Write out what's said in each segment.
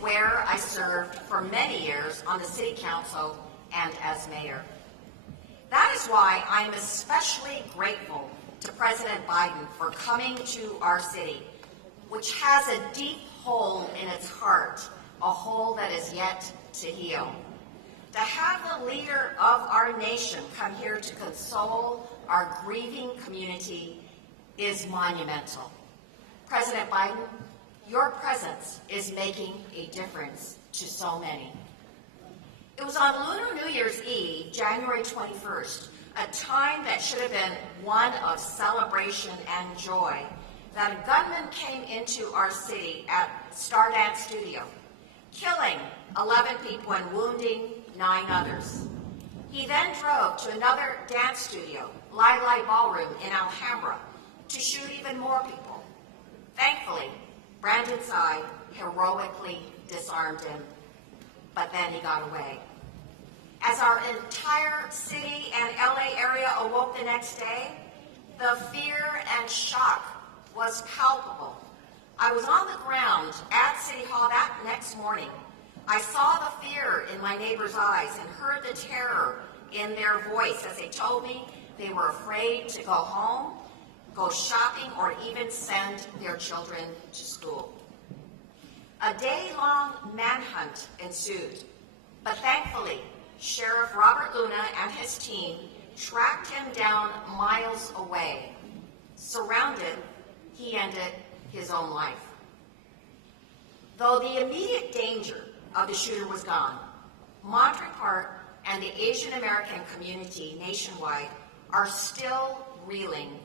where I served for many years on the City Council and as mayor. That is why I am especially grateful to President Biden for coming to our city, which has a deep hole in its heart, a hole that is yet to heal. To have the leader of our nation come here to console our grieving community is monumental. President Biden, your presence is making a difference to so many. It was on Lunar New Year's Eve, January 21st, a time that should have been one of celebration and joy, that a gunman came into our city at Stardance Studio, killing 11 people and wounding 9 others. He then drove to another dance studio, Lai Lai Ballroom in Alhambra, to shoot even more people. Thankfully, Brandon Tsai heroically disarmed him, but then he got away. As our entire city and LA area awoke the next day, the fear and shock was palpable. I was on the ground at City Hall that next morning. I saw the fear in my neighbors' eyes and heard the terror in their voice as they told me they were afraid to go home, go shopping, or even send their children to school. A day-long manhunt ensued, but thankfully, Sheriff Robert Luna and his team tracked him down miles away. Surrounded, he ended his own life. Though the immediate danger of the shooter was gone, Monterey Park and the Asian American community nationwide are still reeling,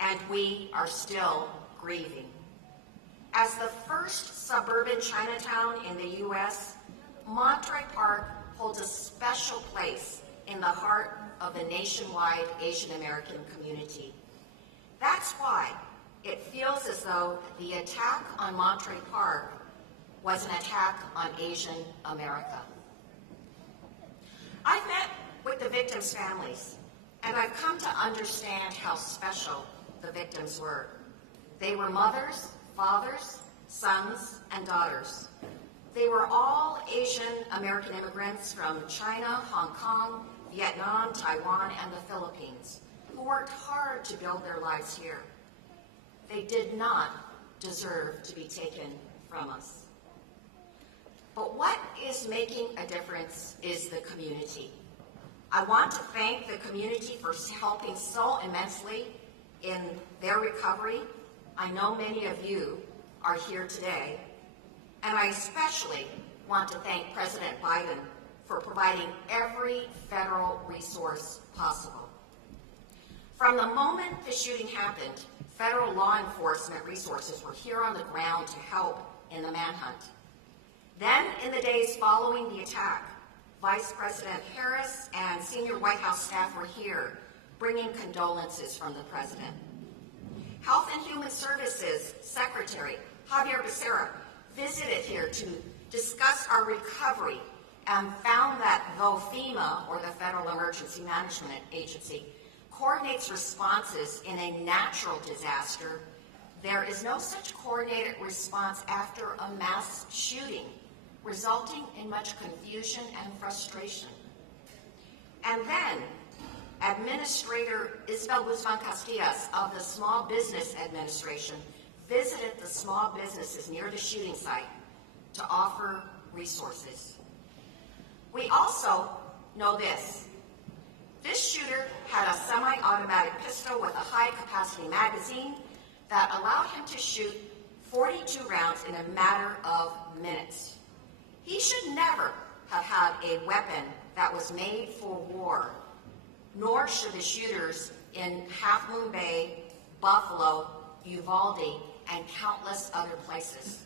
and we are still grieving. As the first suburban Chinatown in the U.S., Monterey Park holds a special place in the heart of the nationwide Asian American community. That's why it feels as though the attack on Monterey Park was an attack on Asian America. I've met with the victims' families, and I've come to understand how special the victims were. They were mothers, fathers, sons, and daughters. They were all Asian American immigrants from China, Hong Kong, Vietnam, Taiwan, and the Philippines, who worked hard to build their lives here. They did not deserve to be taken from us. But what is making a difference is the community. I want to thank the community for helping so immensely in their recovery. I know many of you are here today, and I especially want to thank President Biden for providing every federal resource possible. From the moment the shooting happened, federal law enforcement resources were here on the ground to help in the manhunt. Then, in the days following the attack, Vice President Harris and senior White House staff were here, bringing condolences from the president. Health and Human Services Secretary Javier Becerra visited here to discuss our recovery and found that though FEMA, or the Federal Emergency Management Agency, coordinates responses in a natural disaster, there is no such coordinated response after a mass shooting, resulting in much confusion and frustration. And then, Administrator Isabel Guzman Castillas of the Small Business Administration visited the small businesses near the shooting site to offer resources. We also know this. This shooter had a semi-automatic pistol with a high-capacity magazine that allowed him to shoot 42 rounds in a matter of minutes. He should never have had a weapon that was made for war, nor should the shooters in Half Moon Bay, Buffalo, Uvalde, and countless other places.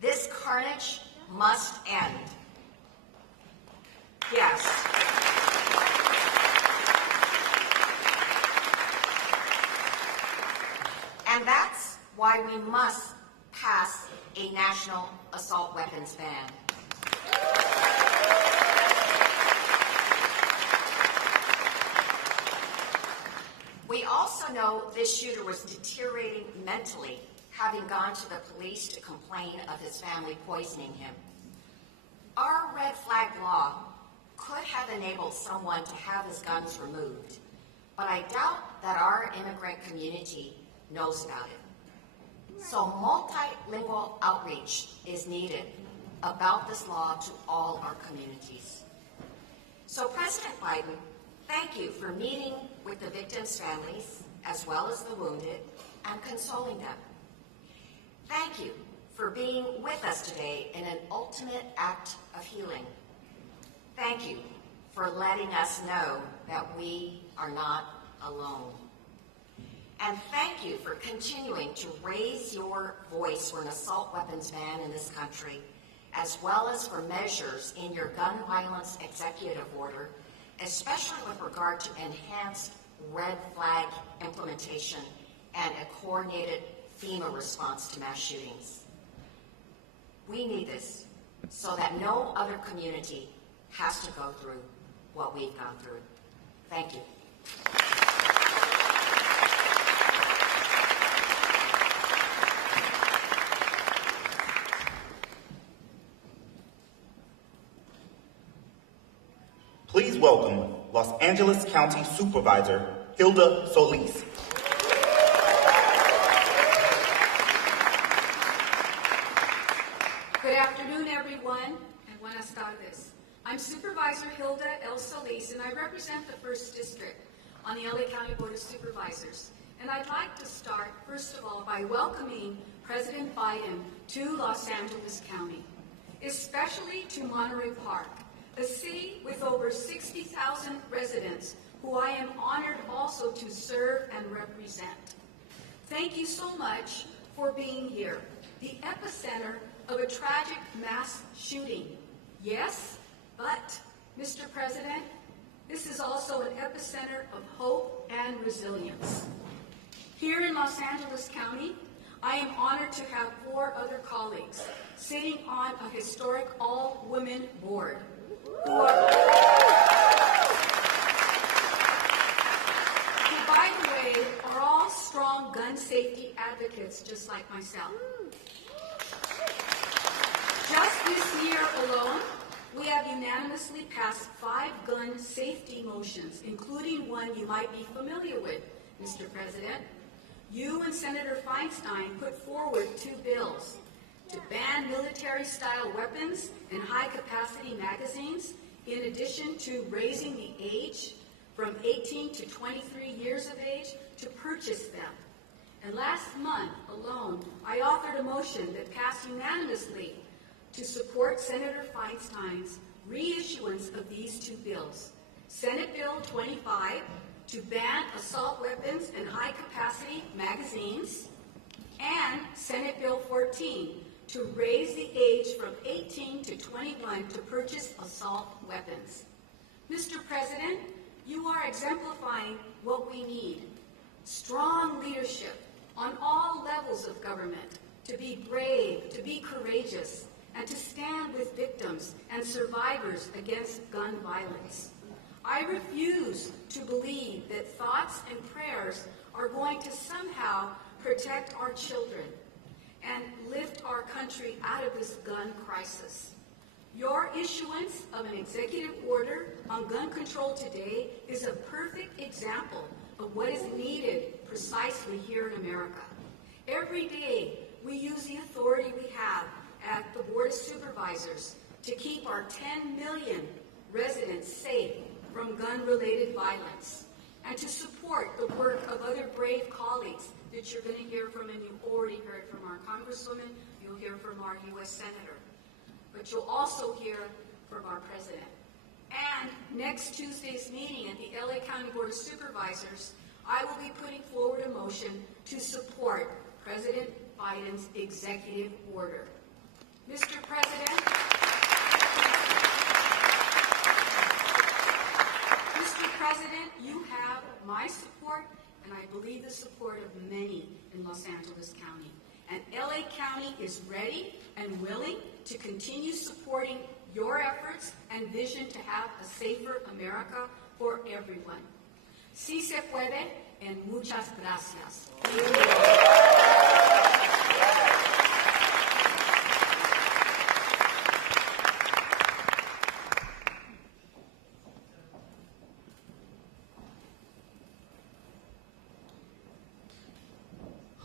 This carnage must end. Yes. And that's why we must pass a national assault weapons ban. We also know this shooter was deteriorating mentally, having gone to the police to complain of his family poisoning him. Our red flag law could have enabled someone to have his guns removed, but I doubt that our immigrant community knows about it. So multilingual outreach is needed about this law to all our communities. So President Biden, thank you for meeting with the victims' families as well as the wounded and consoling them. Thank you for being with us today in an ultimate act of healing. Thank you for letting us know that we are not alone. And thank you for continuing to raise your voice for an assault weapons ban in this country, as well as for measures in your gun violence executive order, especially with regard to enhanced red flag implementation and a coordinated FEMA response to mass shootings. We need this so that no other community has to go through what we've gone through. Thank you. Please welcome Los Angeles County Supervisor Hilda Solis. Good afternoon, everyone, and buenas tardes. I'm Supervisor Hilda L. Solis, and I represent the 1st District on the LA County Board of Supervisors. And I'd like to start, first of all, by welcoming President Biden to Los Angeles County, especially to Monterey Park, a city with over 60,000 residents who I am honored also to serve and represent. Thank you so much for being here, the epicenter of a tragic mass shooting. Yes, but, Mr. President, this is also an epicenter of hope and resilience. Here in Los Angeles County, I am honored to have 4 other colleagues sitting on a historic all-women board who, by the way, are all strong gun safety advocates just like myself. Just this year alone, we have unanimously passed 5 gun safety motions, including one you might be familiar with, Mr. President. You and Senator Feinstein put forward 2 bills to ban military-style weapons and high-capacity magazines, in addition to raising the age from 18 to 23 years of age to purchase them. And last month alone, I authored a motion that passed unanimously to support Senator Feinstein's reissuance of these 2 bills. Senate Bill 25 to ban assault weapons and high-capacity magazines, and Senate Bill 14 to raise the age from 18 to 21 to purchase assault weapons. Mr. President, you are exemplifying what we need: strong leadership on all levels of government, to be brave, to be courageous, and to stand with victims and survivors against gun violence. I refuse to believe that thoughts and prayers are going to somehow protect our children and lift our country out of this gun crisis. Your issuance of an executive order on gun control today is a perfect example of what is needed precisely here in America. Every day, we use the authority we have at the Board of Supervisors to keep our 10 million residents safe from gun-related violence, and to support the work of other brave colleagues that you're going to hear from, and you've already heard from our Congresswoman, you'll hear from our U.S. Senator, but you'll also hear from our President. And next Tuesday's meeting at the LA County Board of Supervisors, I will be putting forward a motion to support President Biden's executive order. Mr. President, you have my support, and I believe the support of many in Los Angeles County. And LA County is ready and willing to continue supporting your efforts and vision to have a safer America for everyone. Sí se puede, and muchas gracias.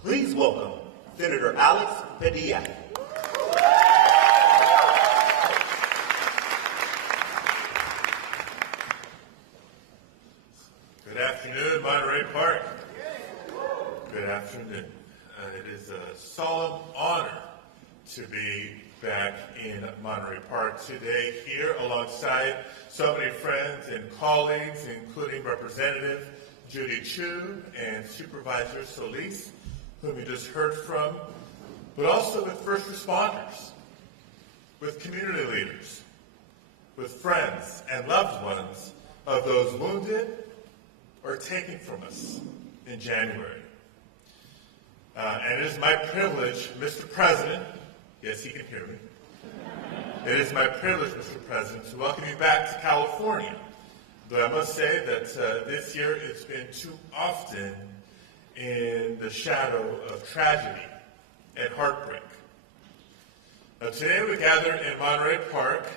Please welcome Senator Alex Padilla. Good afternoon, Monterey Park. Good afternoon. It is a solemn honor to be back in Monterey Park today here alongside so many friends and colleagues, including Representative Judy Chu and Supervisor Solis, whom you just heard from, but also with first responders, with community leaders, with friends and loved ones of those wounded or taken from us in January. And it is my privilege, Mr. President, yes, he can hear me. It is my privilege, Mr. President, to welcome you back to California. Though I must say that this year it's been too often in the shadow of tragedy and heartbreak. Now, today we gather in Monterey Park,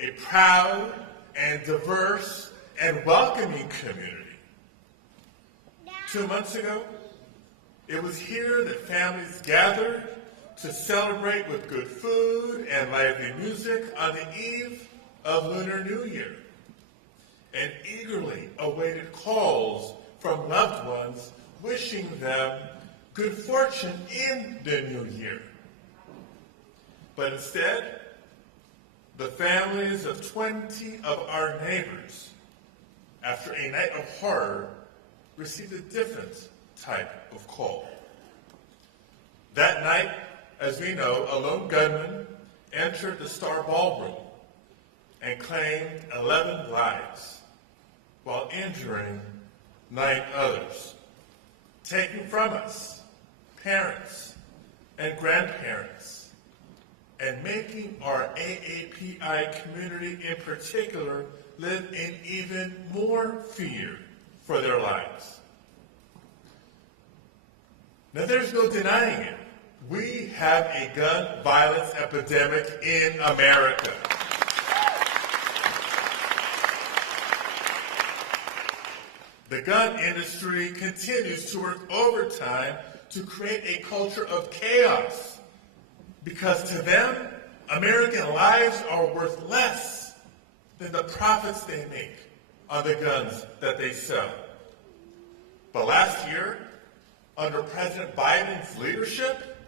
a proud and diverse and welcoming community. 2 months ago, it was here that families gathered to celebrate with good food and lively music on the eve of Lunar New Year, and eagerly awaited calls from loved ones wishing them good fortune in the new year. But instead, the families of 20 of our neighbors, after a night of horror, received a different type of call. That night, as we know, a lone gunman entered the Star Ballroom and claimed 11 lives while injuring 9 others, taking from us parents and grandparents and making our AAPI community in particular live in even more fear for their lives. Now, there's no denying it. We have a gun violence epidemic in America. The gun industry continues to work overtime to create a culture of chaos because to them, American lives are worth less than the profits they make on the guns that they sell. But last year, under President Biden's leadership,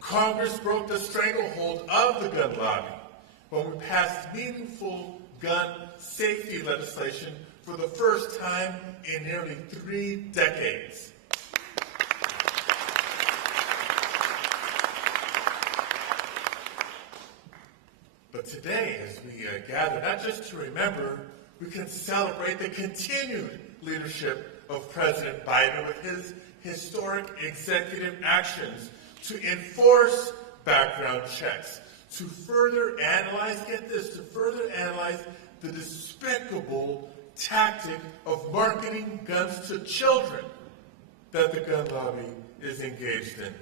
Congress broke the stranglehold of the gun lobby when we passed meaningful gun safety legislation for the first time in nearly 3 decades. But today, as we gather, not just to remember, we can celebrate the continued leadership of President Biden with his historic executive actions to enforce background checks, to further analyze, get this, to further analyze the despicable tactic of marketing guns to children that the gun lobby is engaged in,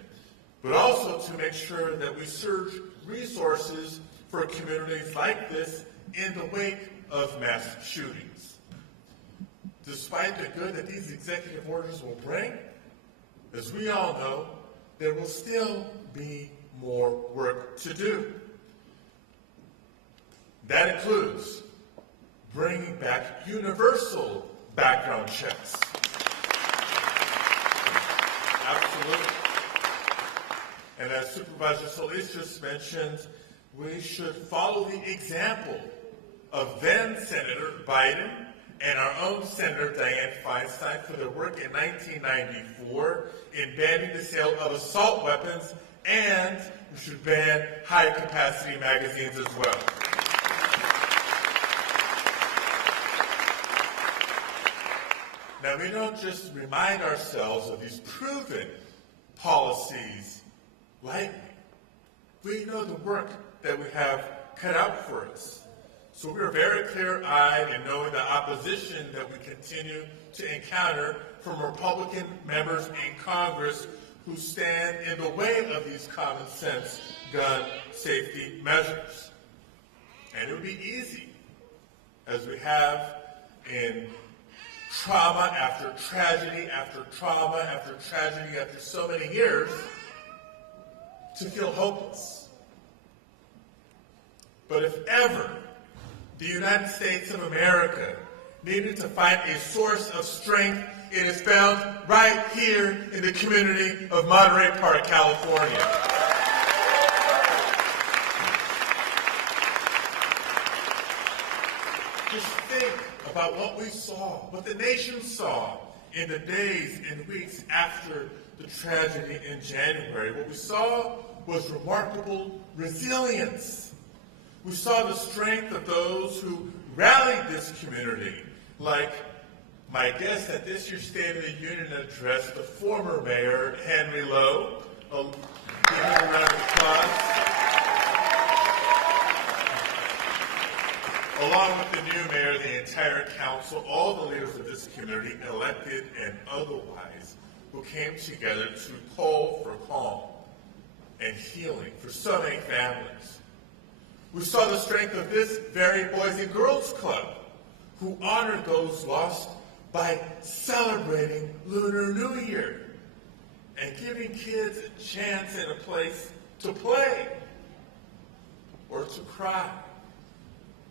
but also to make sure that we surge resources for communities like this in the wake of mass shootings. Despite the good that these executive orders will bring, as we all know, there will still be more work to do. That includes bringing back universal background checks. Absolutely. And as Supervisor Solis just mentioned, we should follow the example of then Senator Biden and our own Senator Dianne Feinstein for their work in 1994 in banning the sale of assault weapons, and we should ban high-capacity magazines as well. Now, we don't just remind ourselves of these proven policies lightly. We know the work that we have cut out for us. So we are very clear-eyed in knowing the opposition that we continue to encounter from Republican members in Congress who stand in the way of these common sense gun safety measures. And it would be easy, as we have in trauma after tragedy after trauma after tragedy after so many years, to feel hopeless. But if ever the United States of America needed to find a source of strength, it is found right here in the community of Monterey Park, California. Just think about what we saw, what the nation saw in the days and weeks after the tragedy in January. What we saw was remarkable resilience. We saw the strength of those who rallied this community, like my guest at this year's State of the Union address, the former mayor, Henry Lowe. Give him a round of applause. Along with the new mayor, the entire council, all the leaders of this community, elected and otherwise, who came together to call for calm and healing for so many families. We saw the strength of this very Boys and Girls Club, who honored those lost by celebrating Lunar New Year and giving kids a chance and a place to play or to cry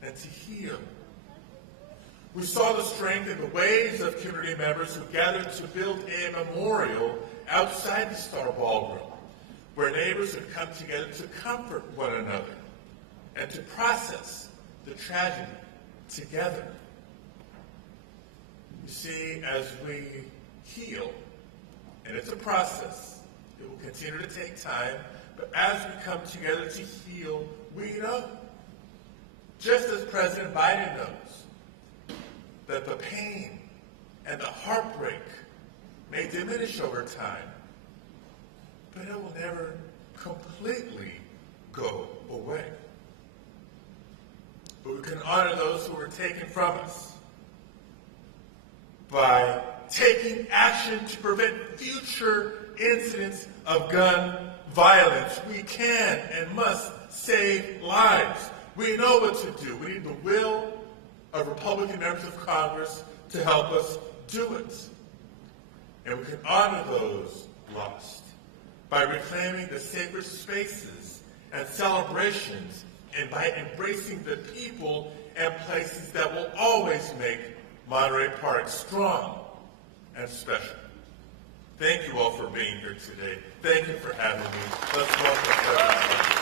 and to heal. We saw the strength in the waves of community members who gathered to build a memorial outside the Star Ballroom, where neighbors would come together to comfort one another and to process the tragedy together. You see, as we heal, and it's a process, it will continue to take time, but as we come together to heal, we know, just as President Biden knows, that the pain and the heartbreak may diminish over time, but it will never completely go away. But we can honor those who were taken from us by taking action to prevent future incidents of gun violence. We can and must save lives. We know what to do. We need the will of Republican members of Congress to help us do it. And we can honor those lost by reclaiming the sacred spaces and celebrations and by embracing the people and places that will always make Monterey Park strong and special. Thank you all for being here today. Thank you for having me. Let's welcome President Biden.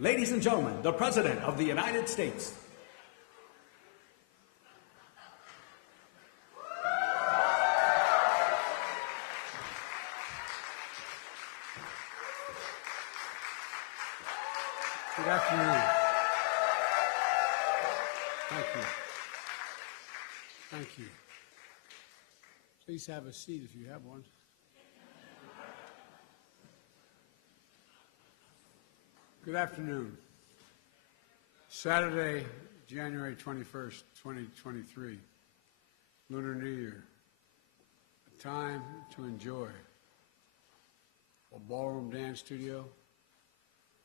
Ladies and gentlemen, the President of the United States. Good afternoon. Thank you. Thank you. Please have a seat if you have one. Good afternoon. Saturday, January 21st, 2023, Lunar New Year. A time to enjoy. A ballroom dance studio,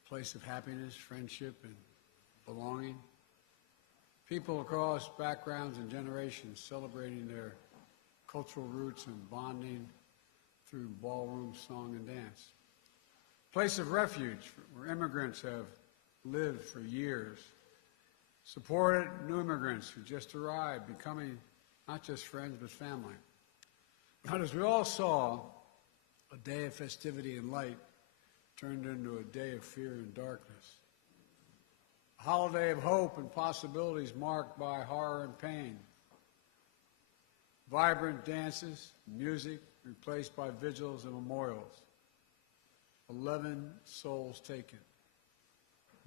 a place of happiness, friendship, and belonging. People across backgrounds and generations celebrating their cultural roots and bonding through ballroom song and dance. Place of refuge where immigrants have lived for years, supported new immigrants who just arrived, becoming not just friends but family. But as we all saw, a day of festivity and light turned into a day of fear and darkness. A holiday of hope and possibilities marked by horror and pain. Vibrant dances, music replaced by vigils and memorials. 11 souls taken,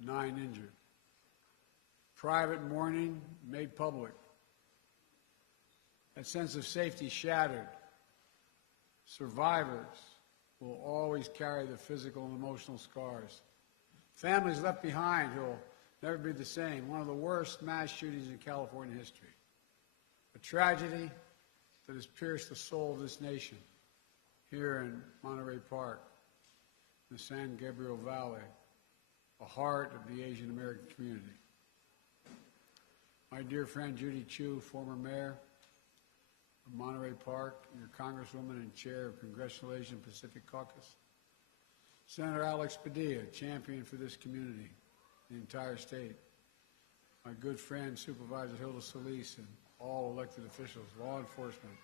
9 injured. Private mourning made public. That sense of safety shattered. Survivors will always carry the physical and emotional scars. Families left behind who will never be the same. One of the worst mass shootings in California history. A tragedy that has pierced the soul of this nation here in Monterey Park, the San Gabriel Valley, the heart of the Asian American community. My dear friend Judy Chu, former mayor of Monterey Park, your congresswoman and chair of Congressional Asian Pacific Caucus. Senator Alex Padilla, champion for this community, the entire state. My good friend Supervisor Hilda Solis and all elected officials, law enforcement,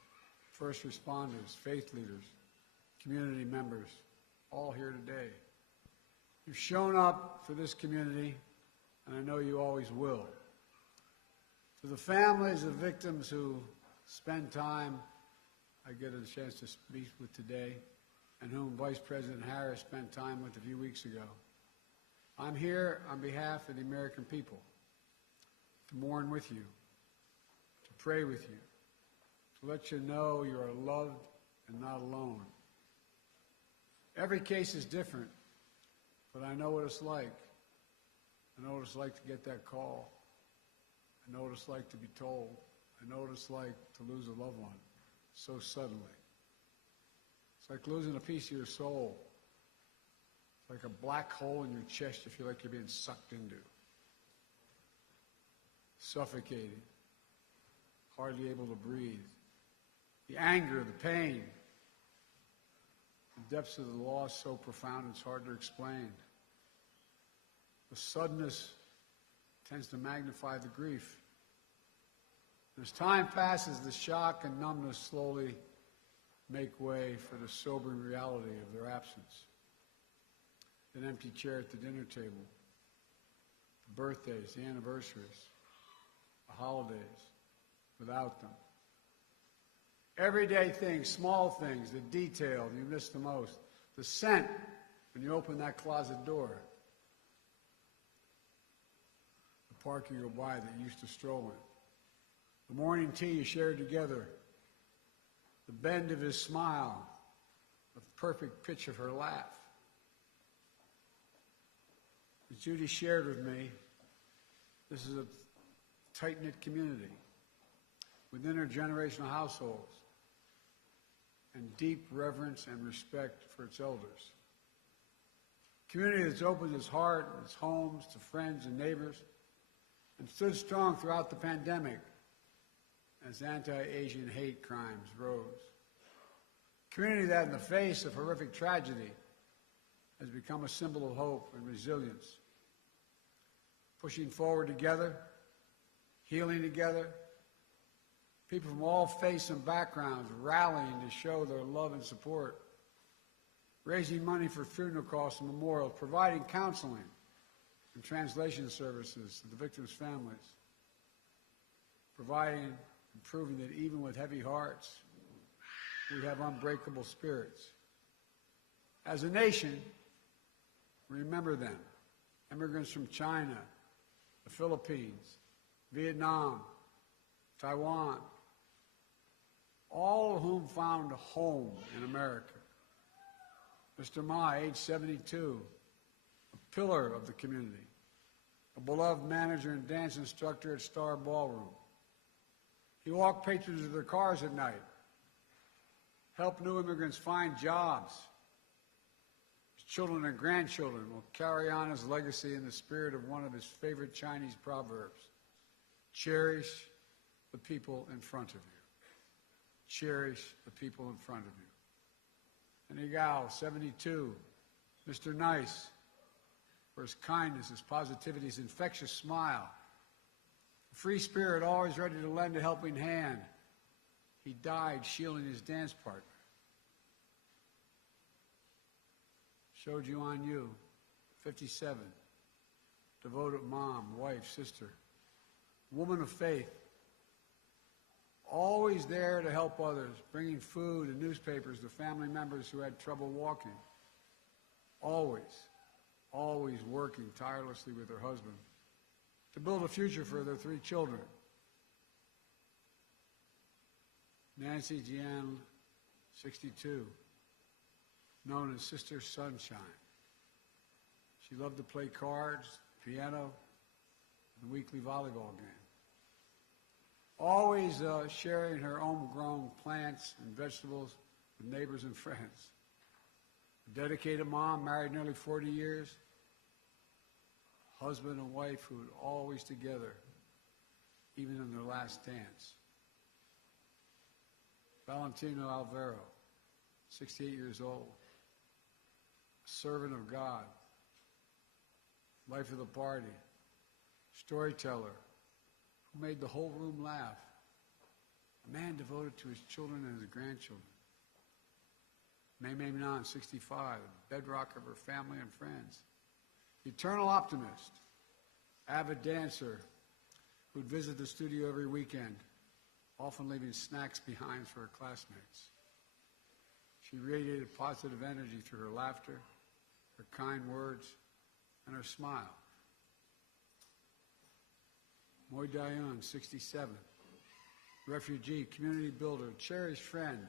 first responders, faith leaders, community members, all here today. You've shown up for this community, and I know you always will. To the families of victims who spend time, I get a chance to speak with today, and whom Vice President Harris spent time with a few weeks ago. I'm here on behalf of the American people to mourn with you, to pray with you, to let you know you are loved and not alone. Every case is different, but I know what it's like. I know what it's like to get that call. I know what it's like to be told. I know what it's like to lose a loved one so suddenly. It's like losing a piece of your soul. It's like a black hole in your chest you feel like you're being sucked into. Suffocating. Hardly able to breathe. The anger, the pain. The depths of the loss so profound it's hard to explain. The suddenness tends to magnify the grief. As time passes, the shock and numbness slowly make way for the sobering reality of their absence. An empty chair at the dinner table, the birthdays, the anniversaries, the holidays, without them. Everyday things, small things, the detail you miss the most, the scent when you open that closet door, the park you go by that you used to stroll in, the morning tea you shared together, the bend of his smile, the perfect pitch of her laugh. As Judy shared with me, this is a tight-knit community with intergenerational households and deep reverence and respect for its elders. A community that's opened its heart and its homes to friends and neighbors and stood strong throughout the pandemic as anti-Asian hate crimes rose. A community that, in the face of horrific tragedy, has become a symbol of hope and resilience. Pushing forward together, healing together, people from all faiths and backgrounds rallying to show their love and support, raising money for funeral costs and memorials, providing counseling, and translation services to the victims' families, providing and proving that even with heavy hearts, we have unbreakable spirits. As a nation, remember them. Immigrants from China, the Philippines, Vietnam, Taiwan, all of whom found a home in America. Mr. Ma, age 72, a pillar of the community, a beloved manager and dance instructor at Star Ballroom. He walked patrons to their cars at night, helped new immigrants find jobs. His children and grandchildren will carry on his legacy in the spirit of one of his favorite Chinese proverbs: cherish the people in front of you. Cherish the people in front of you. And Igao, 72, Mr. Nice, for his kindness, his positivity, his infectious smile, a free spirit always ready to lend a helping hand. He died shielding his dance partner. Shoju On Yu, 57, devoted mom, wife, sister, woman of faith, always there to help others, bringing food and newspapers to family members who had trouble walking. Always, always working tirelessly with her husband to build a future for their 3 children. Nancy Jian, 62, known as Sister Sunshine. She loved to play cards, piano, and the weekly volleyball game. Always sharing her homegrown plants and vegetables with neighbors and friends. A dedicated mom, married nearly 40 years. Husband and wife who were always together, even in their last dance. Valentino Alvaro, 68 years old. A servant of God. Life of the party. Storyteller. Who made the whole room laugh. A man devoted to his children and his grandchildren. Mei Nan, 65, the bedrock of her family and friends. Eternal optimist, avid dancer who'd visit the studio every weekend, often leaving snacks behind for her classmates. She radiated positive energy through her laughter, her kind words, and her smile. Moy Dayun, 67, refugee, community builder, cherished friend,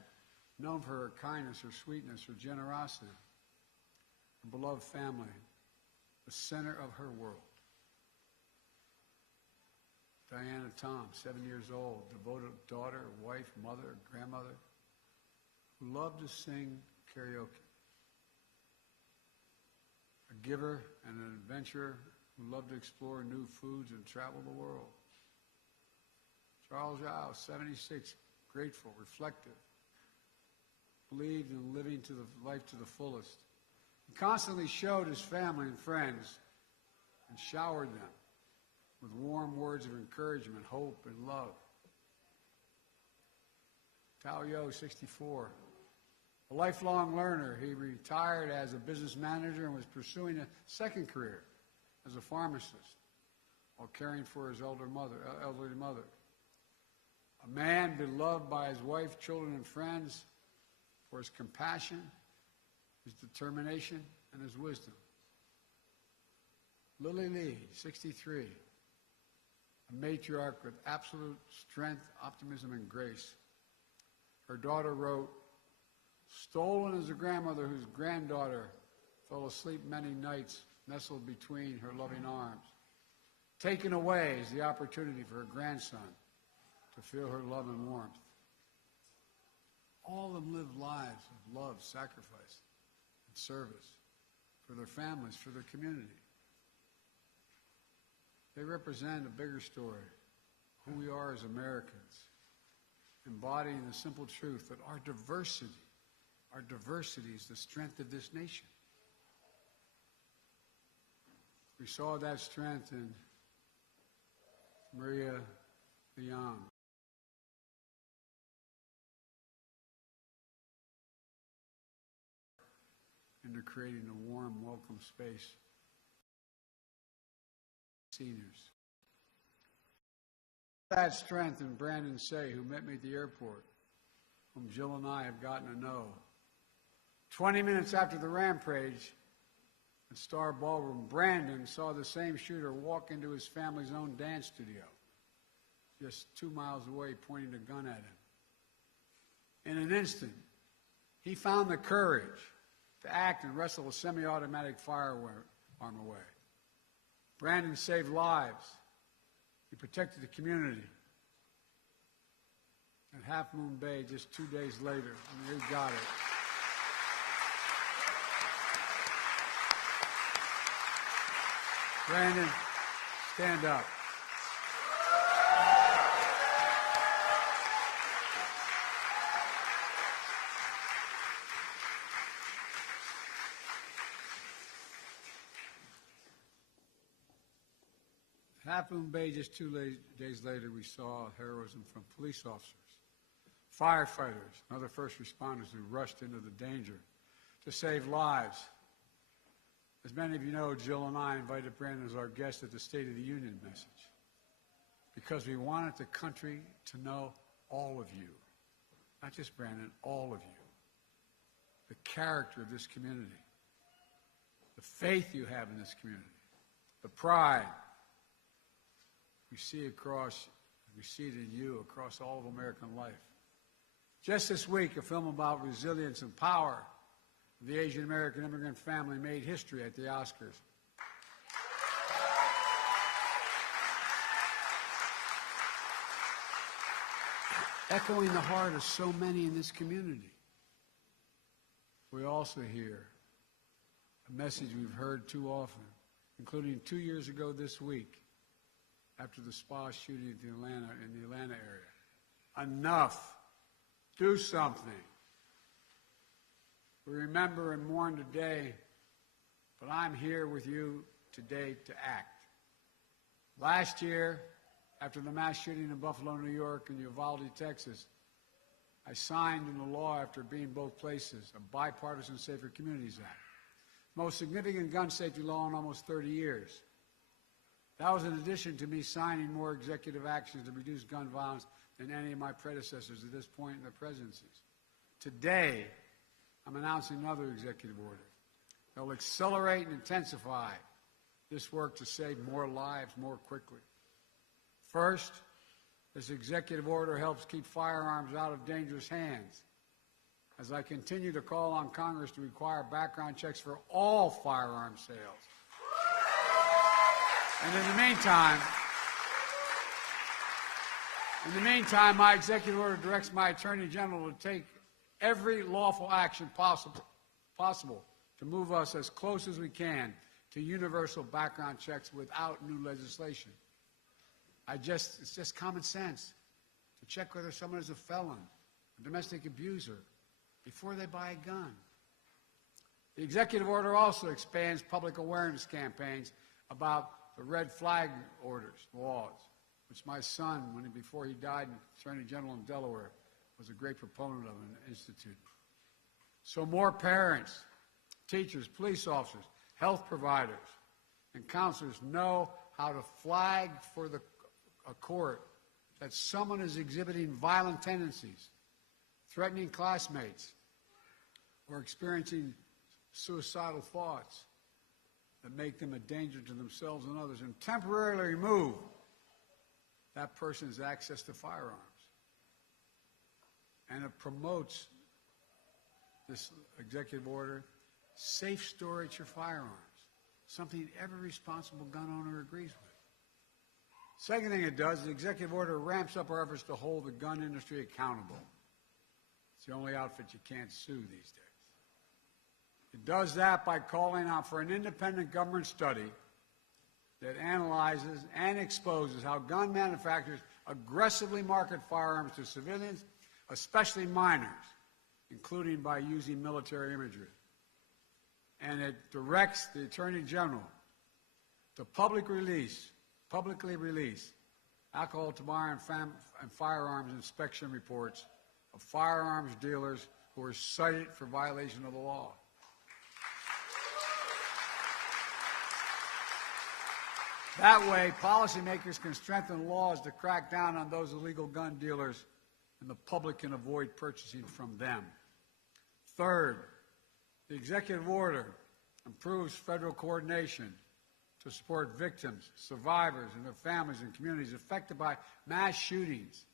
known for her kindness, her sweetness, her generosity, her beloved family, the center of her world. Diana Tom, 7 years old, devoted daughter, wife, mother, grandmother, who loved to sing karaoke. A giver and an adventurer who loved to explore new foods and travel the world. Charles Zhao, 76, grateful, reflective, believed in living to the life to the fullest. He constantly showed his family and friends and showered them with warm words of encouragement, hope, and love. Tao Yo, 64, a lifelong learner. He retired as a business manager and was pursuing a second career as a pharmacist while caring for his elderly mother. A man beloved by his wife, children, and friends for his compassion, his determination, and his wisdom. Lily Lee, 63, a matriarch with absolute strength, optimism, and grace. Her daughter wrote, "Stolen is a grandmother whose granddaughter fell asleep many nights nestled between her loving arms. Taken away is the opportunity for her grandson to feel her love and warmth." All of them lived lives of love, sacrifice, and service for their families, for their community. They represent a bigger story, who we are as Americans, embodying the simple truth that our diversity is the strength of this nation. We saw that strength in Maria Leong. Into creating a warm, welcome space seniors. That strength in Brandon Say, who met me at the airport, whom Jill and I have gotten to know. 20 minutes after the rampage at Star Ballroom, Brandon saw the same shooter walk into his family's own dance studio, just 2 miles away, pointing a gun at him. In an instant, he found the courage to act and wrestle a semi-automatic firearm away. Brandon saved lives. He protected the community. At Half Moon Bay, just 2 days later, he got it. Brandon, stand up. Half Moon Bay, just 2 days later, we saw heroism from police officers, firefighters, and other first responders who rushed into the danger to save lives. As many of you know, Jill and I invited Brandon as our guest at the State of the Union message because we wanted the country to know all of you, not just Brandon, all of you, the character of this community, the faith you have in this community, the pride we see it in you across all of American life. Just this week, a film about resilience and power of the Asian American immigrant family made history at the Oscars. Echoing the heart of so many in this community. We also hear a message we've heard too often, including 2 years ago this week, after the spa shooting in the Atlanta area. Enough. Do something. We remember and mourn today, but I'm here with you today to act. Last year, after the mass shooting in Buffalo, New York, and Uvalde, Texas, I signed into law, after being both places, a bipartisan Safer Communities Act, most significant gun safety law in almost 30 years. That was in addition to me signing more executive actions to reduce gun violence than any of my predecessors at this point in the presidencies. Today, I'm announcing another executive order that will accelerate and intensify this work to save more lives more quickly. First, this executive order helps keep firearms out of dangerous hands, as I continue to call on Congress to require background checks for all firearm sales. And in the meantime, my executive order directs my Attorney General to take every lawful action possible to move us as close as we can to universal background checks without new legislation. It's just common sense to check whether someone is a felon, a domestic abuser, before they buy a gun. The executive order also expands public awareness campaigns about the red flag laws, which my son, before he died, Attorney General in Delaware, was a great proponent of and instituted. So more parents, teachers, police officers, health providers, and counselors know how to flag for a court that someone is exhibiting violent tendencies, threatening classmates, or experiencing suicidal thoughts that make them a danger to themselves and others, and temporarily remove that person's access to firearms. And it promotes, this executive order, safe storage for firearms, something every responsible gun owner agrees with. Second thing it does, the executive order ramps up our efforts to hold the gun industry accountable. It's the only outfit you can't sue these days. It does that by calling out for an independent government study that analyzes and exposes how gun manufacturers aggressively market firearms to civilians, especially minors, including by using military imagery. And it directs the Attorney General to publicly release alcohol, tobacco, and firearms inspection reports of firearms dealers who are cited for violation of the law. That way, policymakers can strengthen laws to crack down on those illegal gun dealers, and the public can avoid purchasing from them. Third, the executive order improves federal coordination to support victims, survivors, and their families and communities affected by mass shootings.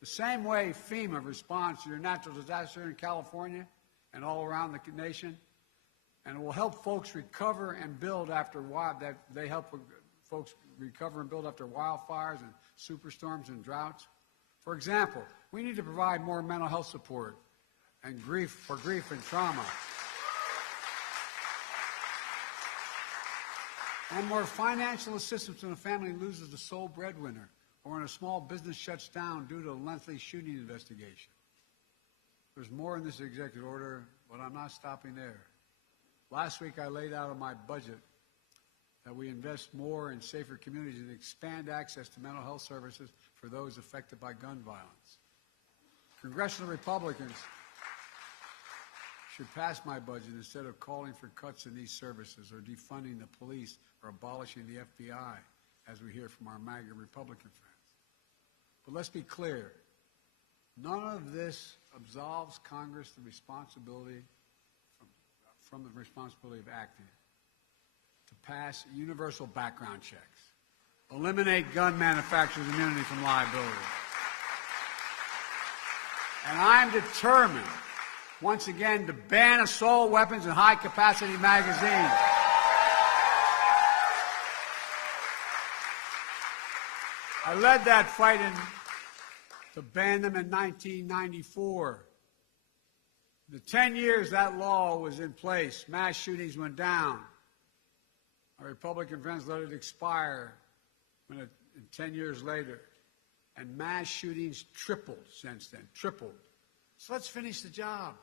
The same way FEMA responds to your natural disaster in California and all around the nation, and it will help folks recover and build after folks recover and build after wildfires and superstorms and droughts. For example, we need to provide more mental health support and grief and trauma, and more financial assistance when a family loses the sole breadwinner or when a small business shuts down due to a lengthy shooting investigation. There's more in this executive order, but I'm not stopping there. Last week I laid out in my budget that we invest more in safer communities and expand access to mental health services for those affected by gun violence. Congressional Republicans should pass my budget instead of calling for cuts in these services or defunding the police or abolishing the FBI, as we hear from our MAGA Republican friends. But let's be clear, none of this absolves Congress the responsibility from the responsibility of acting to pass universal background checks, eliminate gun manufacturers' immunity from liability. And I'm determined, once again, to ban assault weapons and high-capacity magazines. I led that fight to ban them in 1994. The 10 years that law was in place, mass shootings went down. Our Republican friends let it expire 10 years later. And mass shootings tripled since then, tripled. So let's finish the job.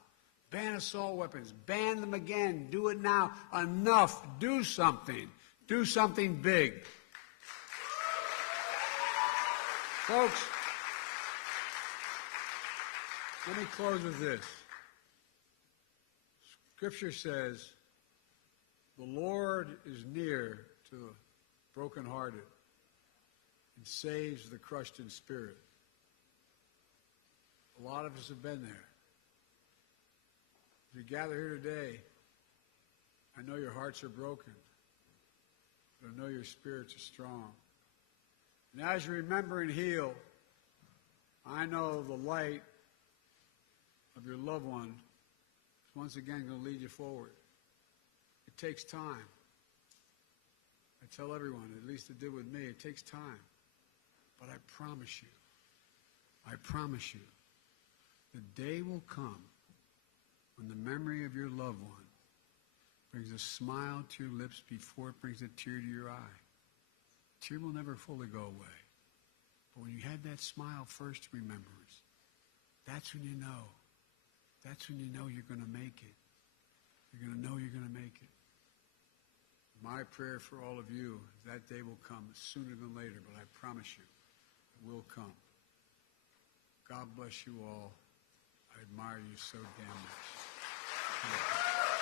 Ban assault weapons. Ban them again. Do it now. Enough. Do something. Do something big. Folks, let me close with this. Scripture says, the Lord is near to the brokenhearted and saves the crushed in spirit. A lot of us have been there. As we gather here today, I know your hearts are broken, but I know your spirits are strong. And as you remember and heal, I know the light of your loved one is once again going to lead you forward. It takes time. I tell everyone, at least it did with me, it takes time. But I promise you, the day will come when the memory of your loved one brings a smile to your lips before it brings a tear to your eye. The tear will never fully go away. But when you had that smile first remembrance, that's when you know. That's when you know you're going to make it. You're going to know you're going to make it. My prayer for all of you is that day will come sooner than later, but I promise you, it will come. God bless you all. I admire you so damn much.